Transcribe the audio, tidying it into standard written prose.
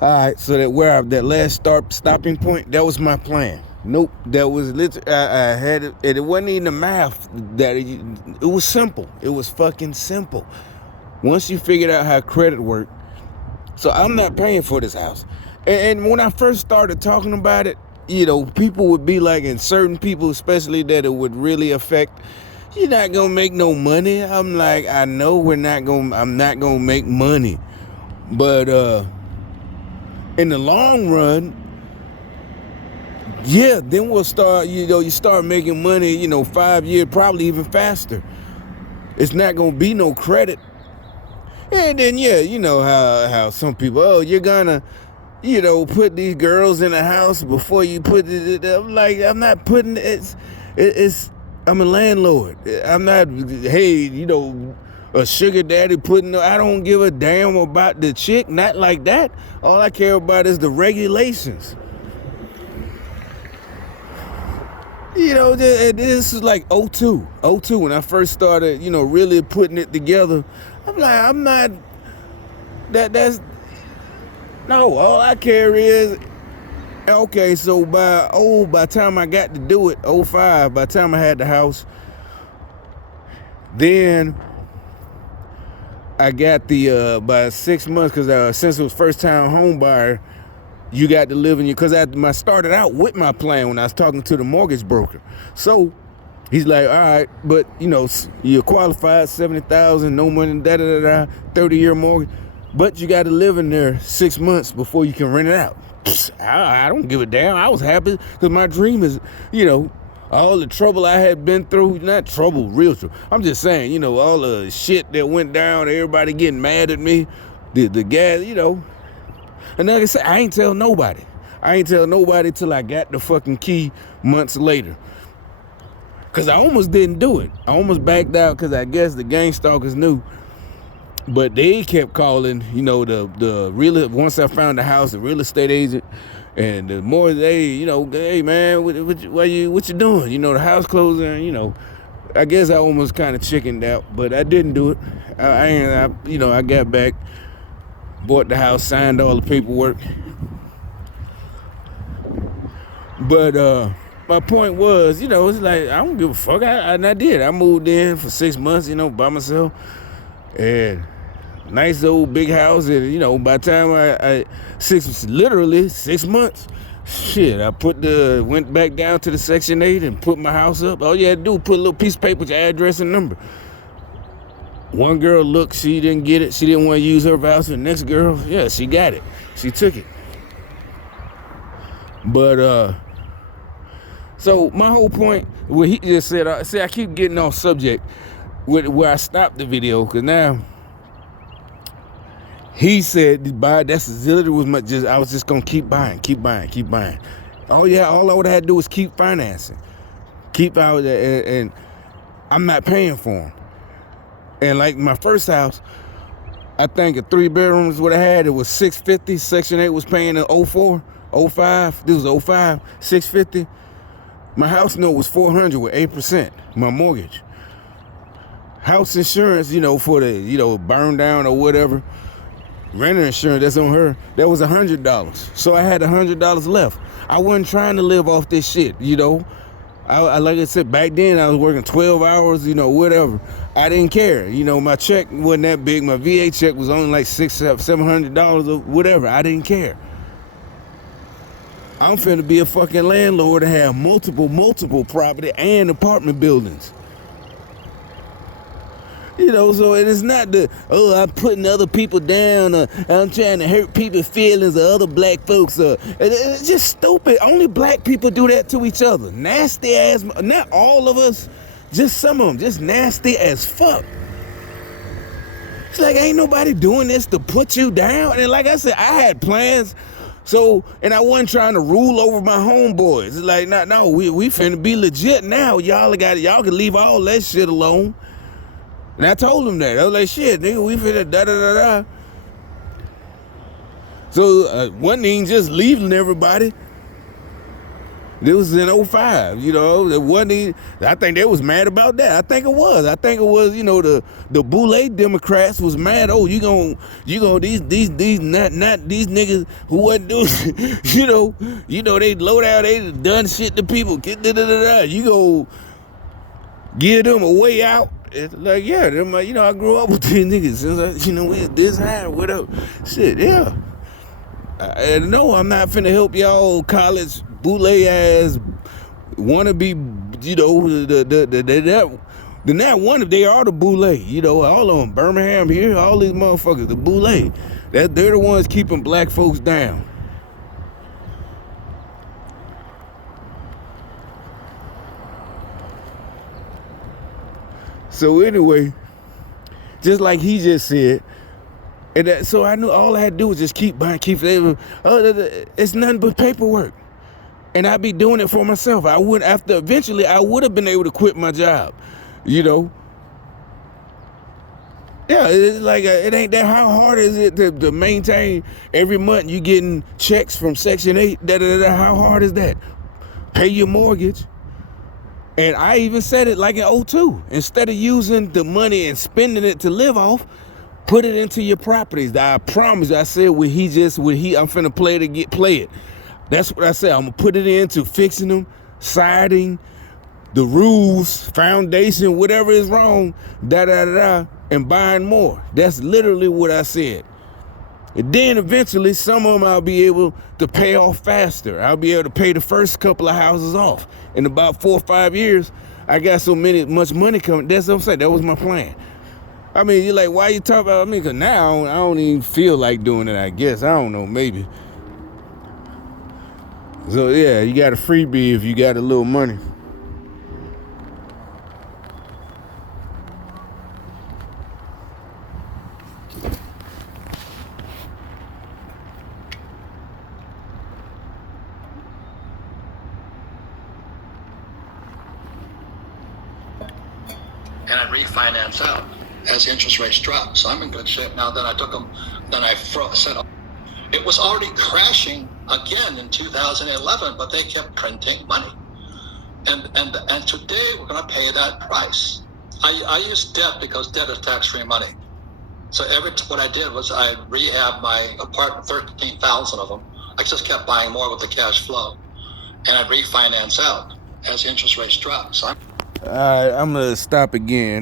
All right, so that last stopping point, that was my plan. Nope, that was literally, I had it, and it wasn't even the math it was simple. It was fucking simple. Once you figured out how credit worked, so I'm not paying for this house. And when I first started talking about it, people would be like, and certain people especially, that it would really affect, you're not gonna make no money. I'm like, I know I'm not gonna make money. But in the long run, yeah, then we'll start, you start making money, 5 years, probably even faster. It's not gonna be no credit. And then, yeah, you know how some people, you're gonna, put these girls in the house before you put it. I'm like, I'm not putting it's I'm a landlord. I'm not, hey, a sugar daddy I don't give a damn about the chick. Not like that. All I care about is the regulations. This is like 02 when I first started, really putting it together. I'm not, that's, no, all I care is, okay, so by the time I got to do it, 05, by the time I had the house, then I got by 6 months, because since it was first time home buyer, you got to live in because I started out with my plan when I was talking to the mortgage broker. So he's like, all right, but you're qualified, 70,000, no money, 30-year mortgage, but you got to live in there 6 months before you can rent it out. I don't give a damn. I was happy because my dream is, all the trouble I had been through, not trouble, real trouble. I'm just saying, all the shit that went down, everybody getting mad at me, the gas, And like I said, I ain't tell nobody. Till I got the fucking key months later. Because I almost didn't do it. I almost backed out because I guess the gang stalkers knew. But they kept calling, the real, once I found the house, the real estate agent. And the more they, hey man, what you doing? The house closing, I guess I almost kind of chickened out, but I didn't do it. I got back, bought the house, signed all the paperwork. But my point was, it's like, I don't give a fuck. I did. I moved in for 6 months, by myself. And nice old big house. And, by the time literally 6 months, shit, I went back down to the Section 8 and put my house up. All you had to do was put a little piece of paper with your address and number. One girl looked, she didn't get it. She didn't want to use her voucher. The next girl, yeah, she got it. She took it. But, so my whole point, what he just said, I keep getting off subject with where I stopped the video, because now he said, that's literally I was just going to keep buying. Oh yeah, all I would have had to do was keep financing. Keep out there, and I'm not paying for them. And like my first house, I think a 3 bedrooms what I had, it was $650. Section 8 was paying in 04, 05. This was 05, $650. My house note was $400 with 8%. My mortgage. House insurance, for the, burn down or whatever. Renter insurance, that's on her. That was $100. So I had $100 left. I wasn't trying to live off this shit, I like I said, back then I was working 12 hours, whatever. I didn't care. My check wasn't that big. My VA check was only like $700 or whatever. I didn't care. I'm finna be a fucking landlord and have multiple property and apartment buildings. So it is not I'm putting other people down, I'm trying to hurt people's feelings or other black folks. It's just stupid. Only black people do that to each other. Nasty ass, not all of us, just some of them, just nasty as fuck. It's like, ain't nobody doing this to put you down. And like I said, I had plans. So, and I wasn't trying to rule over my homeboys. It's like, no, we finna be legit now. Y'all can leave all that shit alone. And I told him that. I was like, shit, nigga, we finna da-da-da-da. So, wasn't even just leaving everybody. This was in '05, you know. It wasn't even, I think they was mad about that. I think it was, you know, the Boule Democrats was mad. Oh, you gonna these not these niggas who wasn't doing you know they low down, they done shit to people. You go give them a way out. It's like, yeah, them, you know, I grew up with these niggas since you know, we this high, whatever. Shit, yeah. No, I'm not finna help y'all college boule ass wanna be, you know, the not one of they are the boule, you know, all of them, Birmingham here, all these motherfuckers, the boule. They're the ones keeping black folks down. So anyway, just like he just said, and so I knew all I had to do was just keep buying, it's nothing but paperwork. And I'd be doing it for myself. Eventually I would have been able to quit my job, you know. Yeah, it's like, it ain't that, how hard is it to maintain every month you getting checks from Section 8, how hard is that? Pay your mortgage. And I even said it like in '02. Instead of using the money and spending it to live off, put it into your properties. I promise you, I said I'm finna play it. That's what I said. I'm gonna put it into fixing them, siding, the roofs, foundation, whatever is wrong, and buying more. That's literally what I said. And then eventually some of them I'll be able to pay off faster. I'll be able to pay the first couple of houses off. In about 4 or 5 years, I got much money coming. That's what I'm saying. That was my plan. I mean, you're like, why you talking about me? Because now I don't even feel like doing it, I guess. I don't know, maybe. So yeah, you got a freebie if you got a little money. And I refinance out as interest rates drop. So I'm in good shape now. Then I took them, then I said, it was already crashing again in 2011, but they kept printing money. And today we're going to pay that price. I use debt because debt is tax-free money. So what I did was I rehabbed my apartment, 13,000 of them. I just kept buying more with the cash flow. And I refinance out as interest rates drop. So I'm going to stop again.